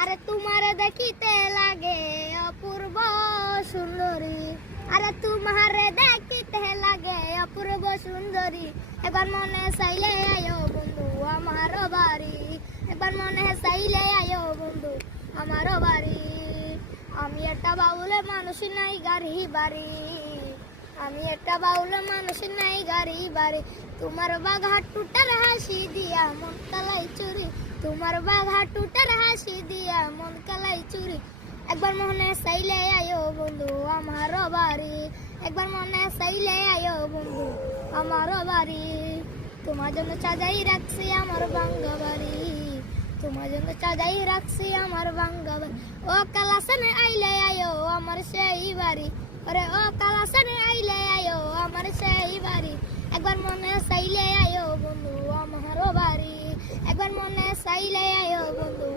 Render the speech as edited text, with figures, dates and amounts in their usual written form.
আরে তোমারে দেখিতে লাগে অপূর্ব সুন্দরী, আরে তোমারে দেখিতে লাগে অপূর্ব সুন্দরী। একবার মনে চাইলে আয়ো বন্ধু আমার বাড়ি, একবার মনে চাইলে আয়ো বন্ধু আমার বাড়ি। আমি একটা বাউলে মানুষ নাই গাড়ি বাড়ি, আমি একটা বাউলে মানুষ নাই গাড়ি বাড়ি। তোমার বাঘা টুটার হাসি দিয়া মন কালাই চুরি, তোমার বাঘা টুটার হাসি দিয়া মন কালাই চুরি। একবার মনে চাইলে আয়ো বন্ধু আমার বাড়ি, একবার মনে চাইলে আয়ো বন্ধু আমার বাড়ি। তোমার জন্য সাজাই রাখছি আমার ভাঙ্গা বাড়ি, তোমার জন্য সাজাই রাখছি আমার ভাঙ্গা বাড়ি। ও কালাসানে আইলে আয়ো আমার সেই বাড়ি, ওরে ও কালাসানে আইলে আয়ো আমার সেই বাড়ি। একবার মনে চাইলে আয়ো বন্ধু আমার বাড়ি, একবার মনে চাইলে আয়ো বন্ধু।